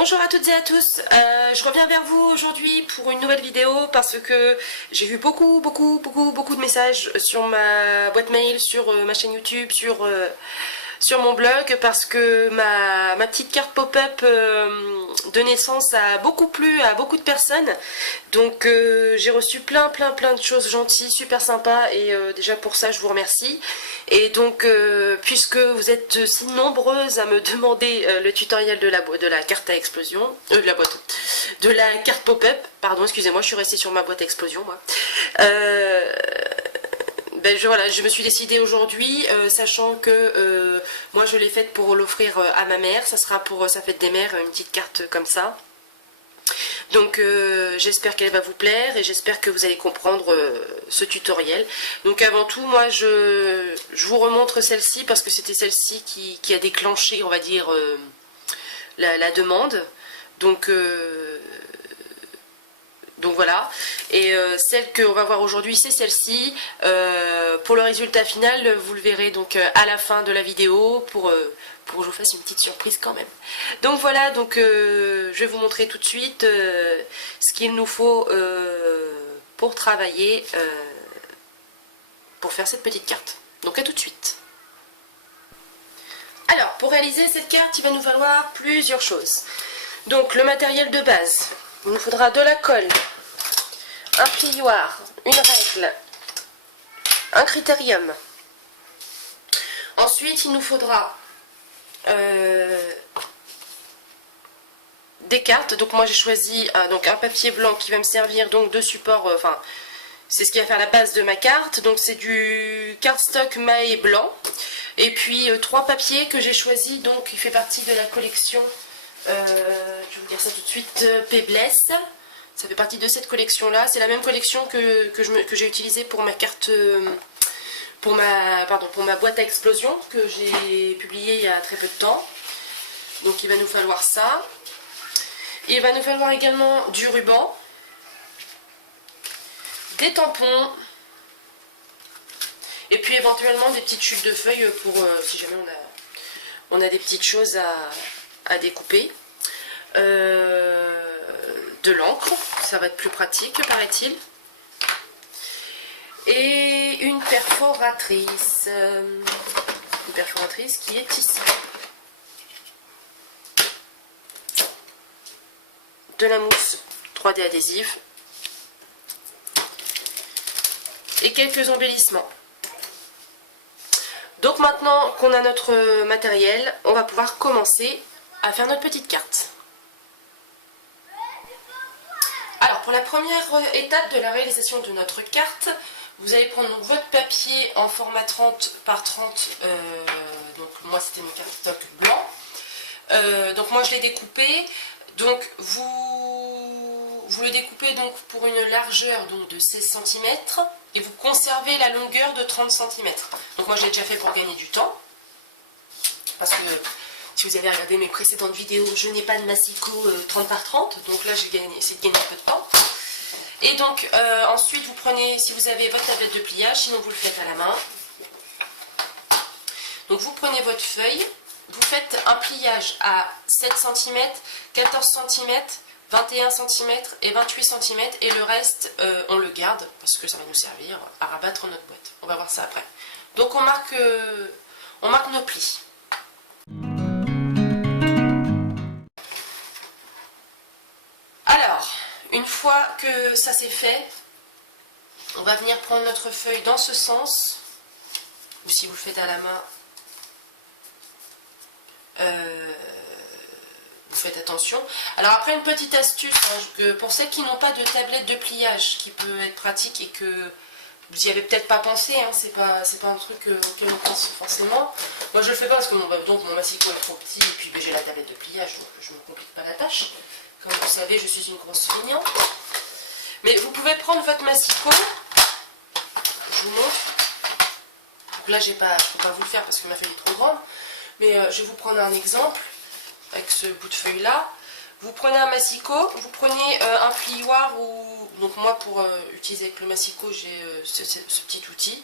Bonjour à toutes et à tous, je reviens vers vous aujourd'hui pour une nouvelle vidéo parce que j'ai eu beaucoup de messages sur ma boîte mail, sur ma chaîne YouTube, sur mon blog parce que ma petite carte pop-up de naissance a beaucoup plu à beaucoup de personnes. Donc j'ai reçu plein de choses gentilles, super sympas et déjà pour ça je vous remercie. Et donc puisque vous êtes si nombreuses à me demander le tutoriel de la carte à explosion, de la carte pop-up, pardon excusez-moi je suis restée sur ma boîte à explosion moi. Voilà, je me suis décidée aujourd'hui, sachant que moi je l'ai faite pour l'offrir à ma mère, ça sera pour sa fête des mères, une petite carte comme ça. Donc j'espère qu'elle va vous plaire et j'espère que vous allez comprendre ce tutoriel. Donc avant tout, moi je vous remontre celle-ci parce que c'était celle-ci qui a déclenché, on va dire, la demande. Donc voilà, et celle qu'on va voir aujourd'hui c'est celle-ci. Pour le résultat final vous le verrez donc à la fin de la vidéo pour que je vous fasse une petite surprise quand même. Donc voilà, donc je vais vous montrer tout de suite ce qu'il nous faut pour travailler, pour faire cette petite carte. Donc à tout de suite. Alors pour réaliser cette carte il va nous falloir plusieurs choses. Donc le matériel de base. Il nous faudra de la colle, un plioir, une règle, un critérium. Ensuite, il nous faudra des cartes. Donc moi j'ai choisi un papier blanc qui va me servir donc de support, c'est ce qui va faire la base de ma carte. Donc c'est du cardstock maille blanc. Et puis 3 papiers que j'ai choisi, donc il fait partie de la collection. Je vais vous dire ça tout de suite, Pabless. Ça fait partie de cette collection là. C'est la même collection que j'ai utilisée pour ma carte, pour ma boîte à explosion que j'ai publiée il y a très peu de temps. Donc il va nous falloir ça. Il va nous falloir également du ruban, des tampons et puis éventuellement des petites chutes de feuilles pour si jamais on a des petites choses à découper. De l'encre, ça va être plus pratique paraît-il, et une perforatrice qui est ici, de la mousse 3D adhésive et quelques embellissements. Donc maintenant qu'on a notre matériel, on va pouvoir commencer à faire notre petite carte. Alors pour la première étape de la réalisation de notre carte, vous allez prendre donc votre papier en format 30 par 30, donc moi c'était mon cardstock blanc, donc moi je l'ai découpé, donc vous le découpez donc pour une largeur donc de 16 cm et vous conservez la longueur de 30 cm. Donc moi je l'ai déjà fait pour gagner du temps, parce que si vous avez regardé mes précédentes vidéos, je n'ai pas de massicot 30 par 30, donc là j'ai essayé de gagner un peu de temps. Et donc ensuite vous prenez, si vous avez votre tablette de pliage, sinon vous le faites à la main. Donc vous prenez votre feuille, vous faites un pliage à 7 cm, 14 cm, 21 cm et 28 cm, et le reste on le garde parce que ça va nous servir à rabattre notre boîte. On va voir ça après. Donc on marque nos plis. Alors, une fois que ça c'est fait, on va venir prendre notre feuille dans ce sens, ou si vous le faites à la main, vous faites attention. Alors après, une petite astuce, pour celles qui n'ont pas de tablette de pliage, qui peut être pratique et que vous n'y avez peut-être pas pensé, hein, c'est pas un truc auquel on pense forcément. Moi je le fais pas parce que mon massicot est trop petit et puis j'ai la tablette de pliage, donc je ne me complique pas la tâche. Comme vous savez, je suis une grosse feignante. Mais vous pouvez prendre votre massicot. Je vous montre. Donc là, je ne peux pas vous le faire parce que ma feuille est trop grande. Mais je vais vous prendre un exemple avec ce bout de feuille là. Vous prenez un massicot, vous prenez un plioir ou... Donc moi, pour utiliser avec le massicot, j'ai ce petit outil.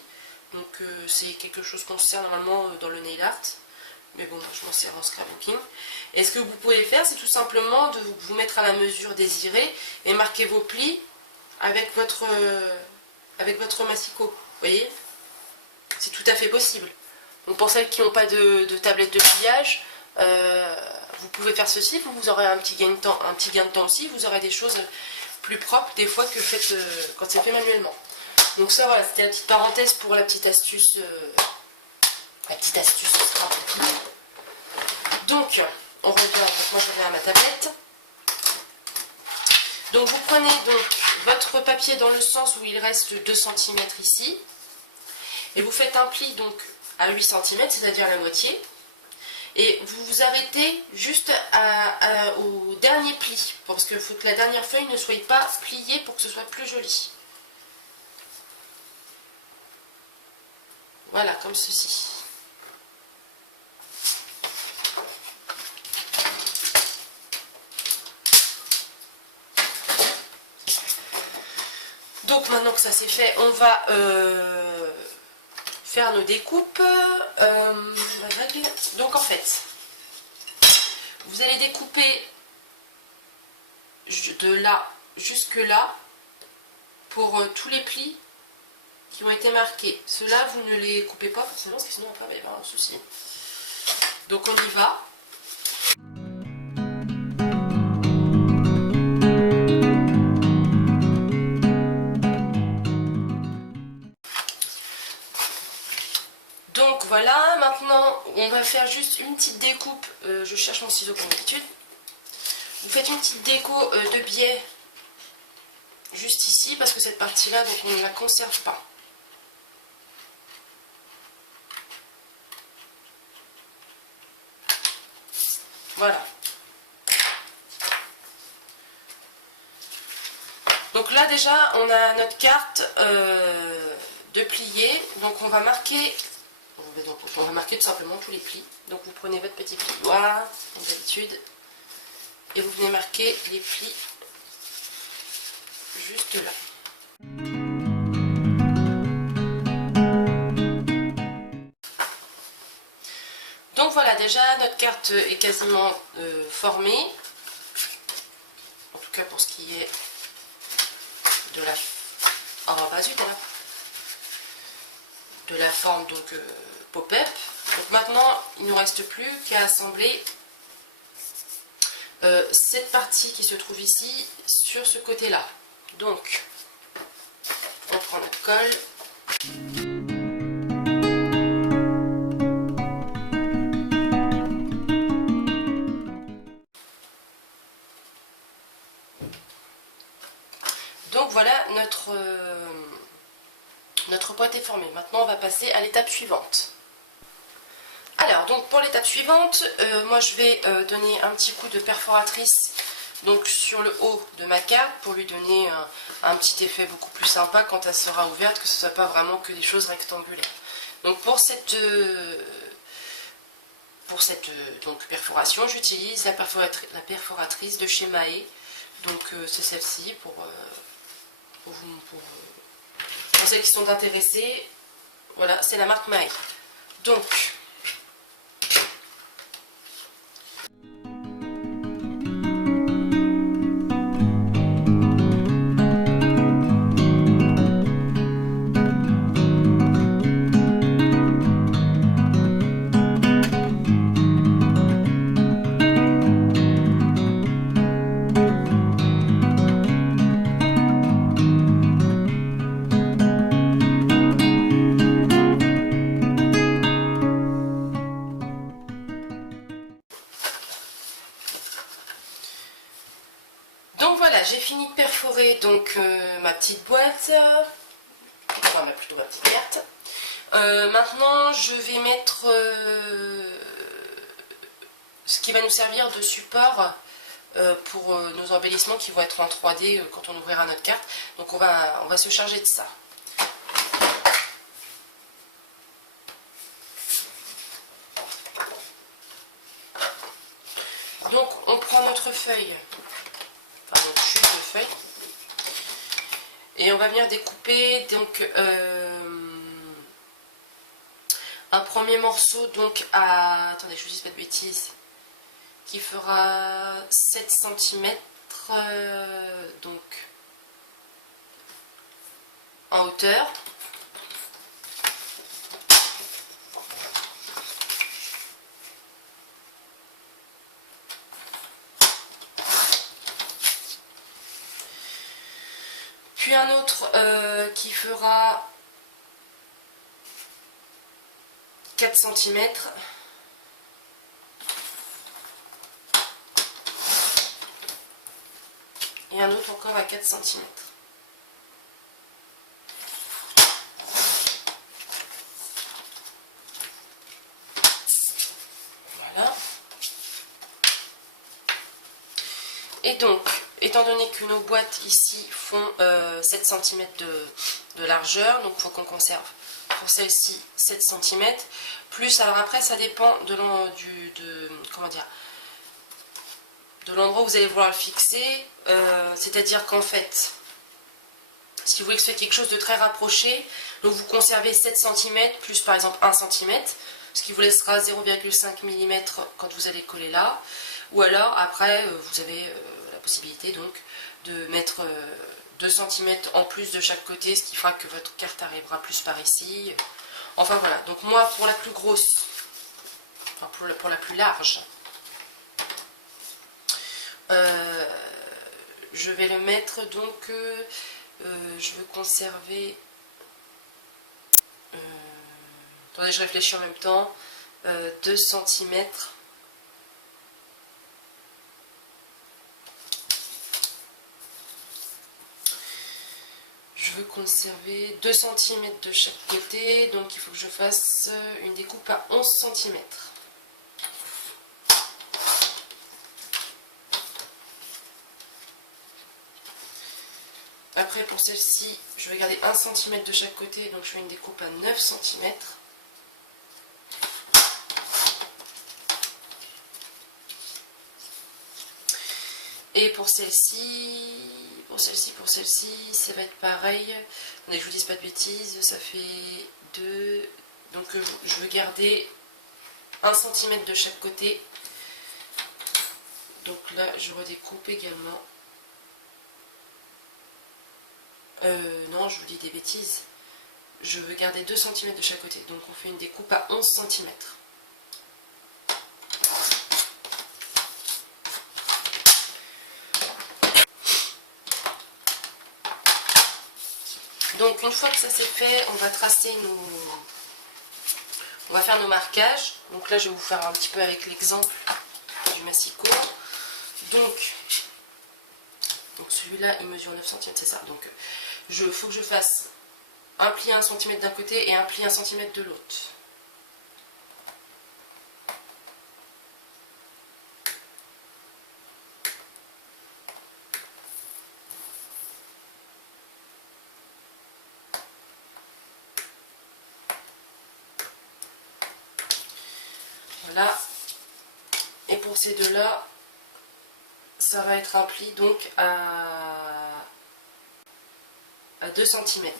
Donc c'est quelque chose qu'on sert normalement dans le nail art. mais bon, je m'en sers en scrapbooking. Et ce que vous pouvez faire, c'est tout simplement de vous mettre à la mesure désirée et marquer vos plis avec votre massicot. Vous voyez, c'est tout à fait possible. Donc pour celles qui n'ont pas de tablette de pliage, vous pouvez faire ceci, vous aurez un petit gain de temps aussi, vous aurez des choses plus propres des fois que faites quand c'est fait manuellement. Donc ça voilà, c'était la petite parenthèse pour la petite astuce scrapbooking. Donc on revient, donc moi je reviens à ma tablette. Donc vous prenez donc votre papier dans le sens où il reste 2 cm ici, et vous faites un pli donc à 8 cm, c'est-à-dire la moitié, et vous vous arrêtez juste au dernier pli, parce qu'il faut que la dernière feuille ne soit pas pliée pour que ce soit plus joli. Voilà, comme ceci. Donc maintenant que ça c'est fait, on va faire nos découpes. Donc en fait, vous allez découper de là jusque là pour tous les plis qui ont été marqués. Ceux-là, vous ne les coupez pas forcément, parce que sinon après il va y avoir un souci. Donc on y va. Donc voilà, maintenant on va faire juste une petite découpe. Je cherche mon ciseau comme d'habitude. Vous faites une petite déco de biais juste ici, parce que cette partie-là, donc on ne la conserve pas. Voilà. Donc là déjà, on a notre carte de plier. Donc on va marquer, on va marquer tout simplement tous les plis. Donc vous prenez votre petit plioir, comme d'habitude, et vous venez marquer les plis juste là. Donc voilà, déjà notre carte est quasiment formée, en tout cas pour ce qui est de la, de la forme donc pop-up. Donc maintenant il ne nous reste plus qu'à assembler cette partie qui se trouve ici sur ce côté là. Donc on prend notre colle. Donc voilà, notre boîte est formée. Maintenant on va passer à l'étape suivante. Alors donc pour l'étape suivante, moi je vais donner un petit coup de perforatrice donc sur le haut de ma carte pour lui donner un petit effet beaucoup plus sympa quand elle sera ouverte, que ce ne soit pas vraiment que des choses rectangulaires. Donc pour cette donc, perforation, j'utilise la perforatrice de chez Mahé. Donc c'est celle-ci pour celles qui sont intéressées. Voilà, c'est la marque Mahé. Donc voilà, j'ai fini de perforer donc ma petite boîte, enfin plutôt ma petite carte. Maintenant je vais mettre ce qui va nous servir de support pour nos embellissements qui vont être en 3D quand on ouvrira notre carte. Donc on va se charger de ça. Donc on prend notre feuille, enfin notre chute de feuille, et on va venir découper donc un premier morceau donc à, attendez je vous dis pas de bêtises, qui fera 7 cm donc en hauteur. Puis un autre qui fera 4 cm. Et un autre encore à 4 cm. Voilà. Et donc, étant donné que nos boîtes ici font 7 cm de largeur, donc il faut qu'on conserve pour celle-ci 7 cm, plus, alors après ça dépend de l'endroit où vous allez vouloir le fixer, c'est-à-dire qu'en fait, si vous voulez que ce soit quelque chose de très rapproché, donc vous conservez 7 cm plus par exemple 1 cm, ce qui vous laissera 0,5 mm quand vous allez coller là, ou alors après vous avez la possibilité donc de mettre 2 cm en plus de chaque côté, ce qui fera que votre carte arrivera plus par ici. Enfin voilà, donc moi pour la plus grosse, enfin pour la plus large, je vais le mettre donc, je veux conserver, attendez je réfléchis en même temps, 2 cm. Je veux conserver 2 cm de chaque côté, donc il faut que je fasse une découpe à 11 cm. Après pour celle-ci, je vais garder 1 cm de chaque côté, donc je fais une découpe à 9 cm. Et pour celle-ci, ça va être pareil. Attendez, je vous dise pas de bêtises, ça fait 2. Donc je veux garder 1 cm de chaque côté. Donc là, je redécoupe également. Non, je vous dis des bêtises. Je veux garder 2 cm de chaque côté. Donc on fait une découpe à 11 cm. Donc une fois que ça c'est fait, on va tracer on va faire nos marquages. Donc là je vais vous faire un petit peu avec l'exemple du massicot. Donc celui-là il mesure 9 cm, c'est ça. Donc il faut que je fasse un pli à 1 cm d'un côté et un pli à 1 cm de l'autre. Voilà. Et pour ces deux-là, ça va être un pli donc à 2 cm.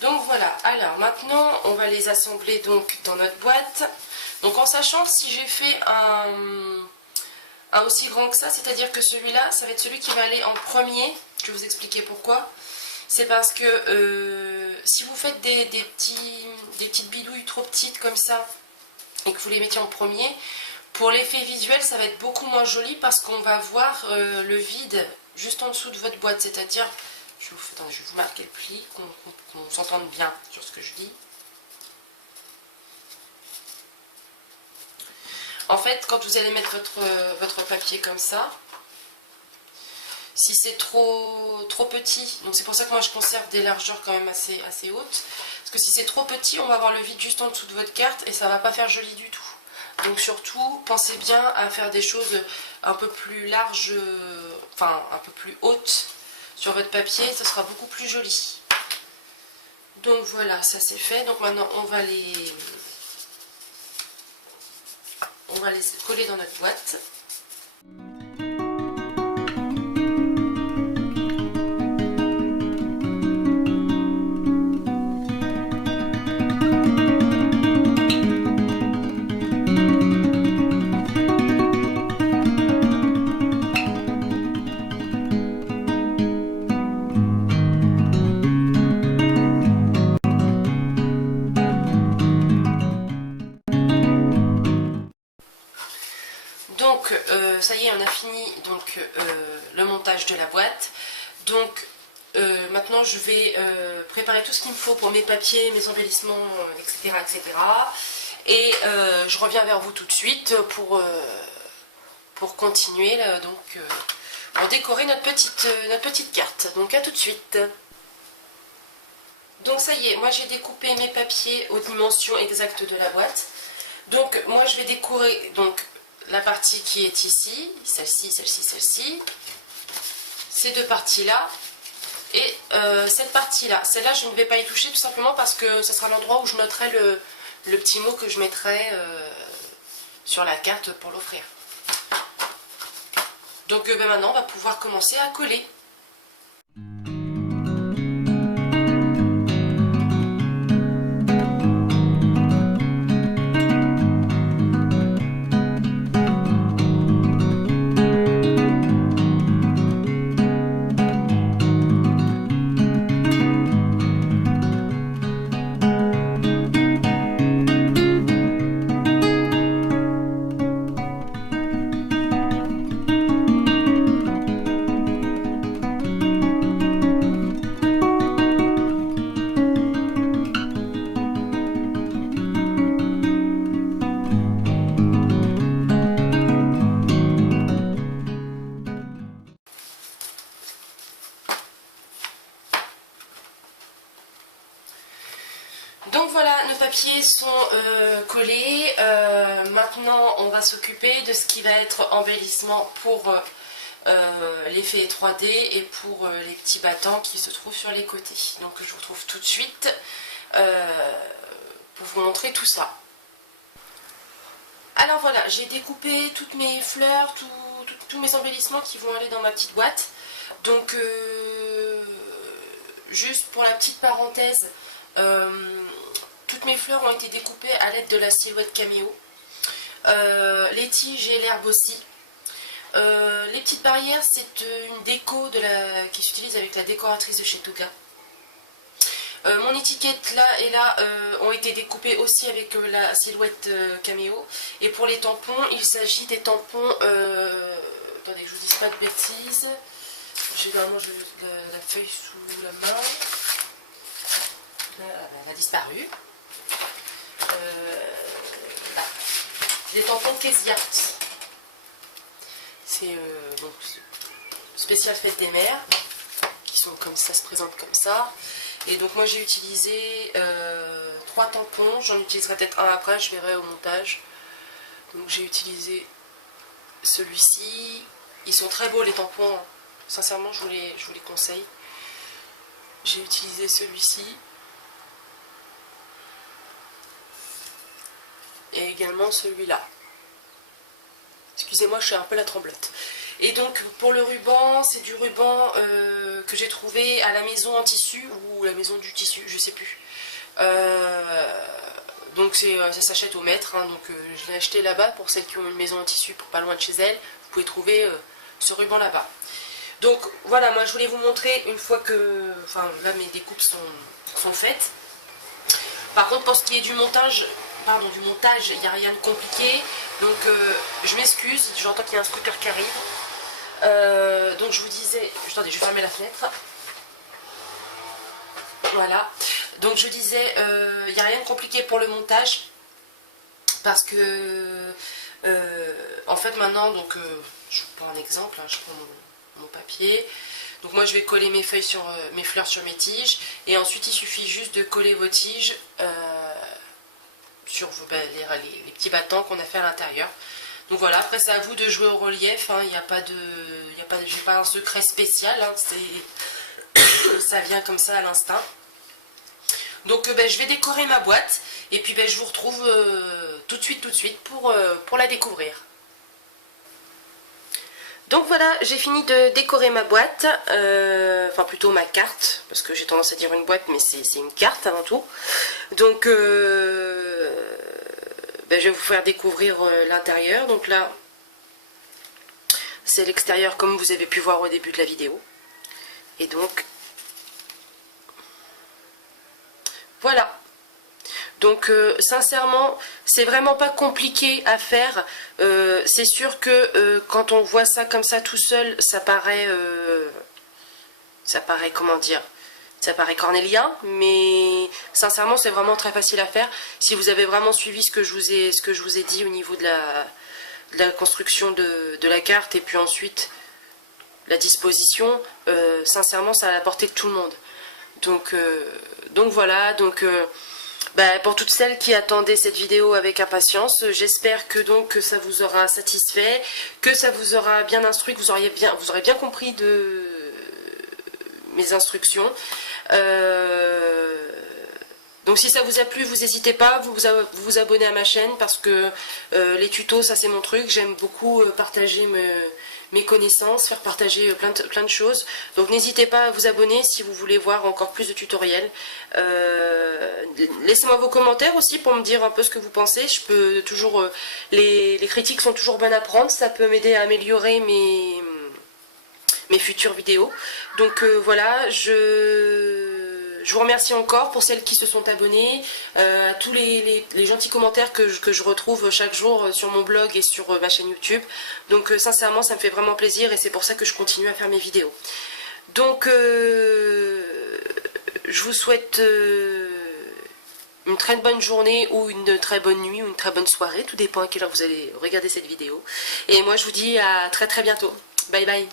Donc voilà, alors maintenant on va les assembler donc dans notre boîte. Donc en sachant que si j'ai fait un aussi grand que ça, c'est-à-dire que celui-là, ça va être celui qui va aller en premier. Je vais vous expliquer pourquoi. C'est parce que si vous faites des petites bidouilles trop petites comme ça et que vous les mettiez en premier, pour l'effet visuel ça va être beaucoup moins joli parce qu'on va voir le vide juste en dessous de votre boîte. C'est-à-dire, je vais vous marquer le pli, qu'on s'entende bien sur ce que je dis. En fait, quand vous allez mettre votre papier comme ça, si c'est trop petit, donc c'est pour ça que moi je conserve des largeurs quand même assez hautes, parce que si c'est trop petit, on va avoir le vide juste en dessous de votre carte et ça va pas faire joli du tout. Donc surtout, pensez bien à faire des choses un peu plus larges, enfin un peu plus hautes sur votre papier, ça sera beaucoup plus joli. Donc voilà, ça c'est fait. Donc maintenant on va les coller dans notre boîte. ça y est, on a fini donc le montage de la boîte. Donc maintenant je vais préparer tout ce qu'il me faut pour mes papiers, mes embellissements, etc. etc. Et je reviens vers vous tout de suite pour continuer là, donc pour décorer notre petite carte. Donc à tout de suite. Donc ça y est, moi j'ai découpé mes papiers aux dimensions exactes de la boîte. Donc moi je vais décorer donc la partie qui est ici, celle-ci, celle-ci, celle-ci, ces deux parties-là et cette partie-là. Celle-là je ne vais pas y toucher tout simplement parce que ce sera l'endroit où je noterai le petit mot que je mettrai sur la carte pour l'offrir. Donc ben maintenant on va pouvoir commencer à coller. Donc voilà, nos papiers sont collés. Maintenant, on va s'occuper de ce qui va être embellissement pour l'effet 3D et pour les petits battants qui se trouvent sur les côtés. Donc je vous retrouve tout de suite pour vous montrer tout ça. Alors voilà, j'ai découpé toutes mes fleurs, tous mes embellissements qui vont aller dans ma petite boîte. Donc juste pour la petite parenthèse, toutes mes fleurs ont été découpées à l'aide de la silhouette caméo. Les tiges et l'herbe aussi. Les petites barrières, c'est une déco qui s'utilise avec la décoratrice de chez Touga. Mon étiquette là et là ont été découpées aussi avec la silhouette caméo. Et pour les tampons, il s'agit des tampons... attendez, je vous dis pas de bêtises. J'ai vraiment la feuille sous la main. Elle a disparu. Là. Des tampons Case Art. C'est donc spécial fête des mères, qui sont comme ça, se présentent comme ça. Et donc moi j'ai utilisé 3 tampons, j'en utiliserai peut-être un après, je verrai au montage. Donc j'ai utilisé celui-ci. Ils sont très beaux les tampons, sincèrement je vous les conseille. J'ai utilisé celui-ci. Et également celui-là. Excusez-moi, je suis un peu la tremblote. Et donc pour le ruban, c'est du ruban que j'ai trouvé à la maison en tissu ou la maison du tissu, je sais plus. Donc ça s'achète au mètre, hein, donc je l'ai acheté là-bas pour celles qui ont une maison en tissu pour pas loin de chez elles. Vous pouvez trouver ce ruban là-bas. Donc voilà, moi je voulais vous montrer une fois que, enfin là mes découpes sont faites. Par contre pour ce qui est du montage, il n'y a rien de compliqué. Donc je m'excuse, j'entends qu'il y a un scooter qui arrive. Donc je vous disais, attendez, je vais fermer la fenêtre. Voilà. Donc je disais, il n'y a rien de compliqué pour le montage. Parce que en fait maintenant, donc je vous prends un exemple, hein, je prends mon papier. Donc moi je vais coller mes feuilles sur mes fleurs sur mes tiges. Et ensuite il suffit juste de coller vos tiges sur les petits battants qu'on a fait à l'intérieur. Donc voilà, après c'est à vous de jouer au relief, hein. Il n'y a pas j'ai pas un secret spécial, hein. Ça vient comme ça à l'instinct. Donc je vais décorer ma boîte et puis je vous retrouve tout de suite pour la découvrir. Donc voilà, j'ai fini de décorer ma boîte, enfin plutôt ma carte, parce que j'ai tendance à dire une boîte, mais c'est une carte avant tout. Donc je vais vous faire découvrir l'intérieur. Donc là, c'est l'extérieur comme vous avez pu voir au début de la vidéo. Et donc, voilà. Donc sincèrement, c'est vraiment pas compliqué à faire. C'est sûr que quand on voit ça comme ça tout seul, ça paraît comment dire, ça paraît cornélien, mais sincèrement c'est vraiment très facile à faire. Si vous avez vraiment suivi ce que je vous ai dit au niveau de la construction de la carte et puis ensuite la disposition, sincèrement ça a la portée de tout le monde. Donc voilà, pour toutes celles qui attendaient cette vidéo avec impatience, j'espère que ça vous aura satisfait, que ça vous aura bien instruit, que vous aurez bien compris de mes instructions. Donc si ça vous a plu, vous n'hésitez pas, vous abonner à ma chaîne parce que les tutos, ça c'est mon truc. J'aime beaucoup partager mes connaissances, faire partager plein de choses. Donc n'hésitez pas à vous abonner si vous voulez voir encore plus de tutoriels. Laissez-moi vos commentaires aussi pour me dire un peu ce que vous pensez. Je peux toujours, les critiques sont toujours bonnes à prendre, ça peut m'aider à améliorer mes futures vidéos. Donc voilà, je vous remercie encore pour celles qui se sont abonnées, à tous les gentils commentaires que je retrouve chaque jour sur mon blog et sur ma chaîne YouTube. Donc sincèrement ça me fait vraiment plaisir et c'est pour ça que je continue à faire mes vidéos. Donc je vous souhaite une très bonne journée ou une très bonne nuit ou une très bonne soirée, tout dépend à quelle heure vous allez regarder cette vidéo. Et moi je vous dis à très bientôt. Bye bye.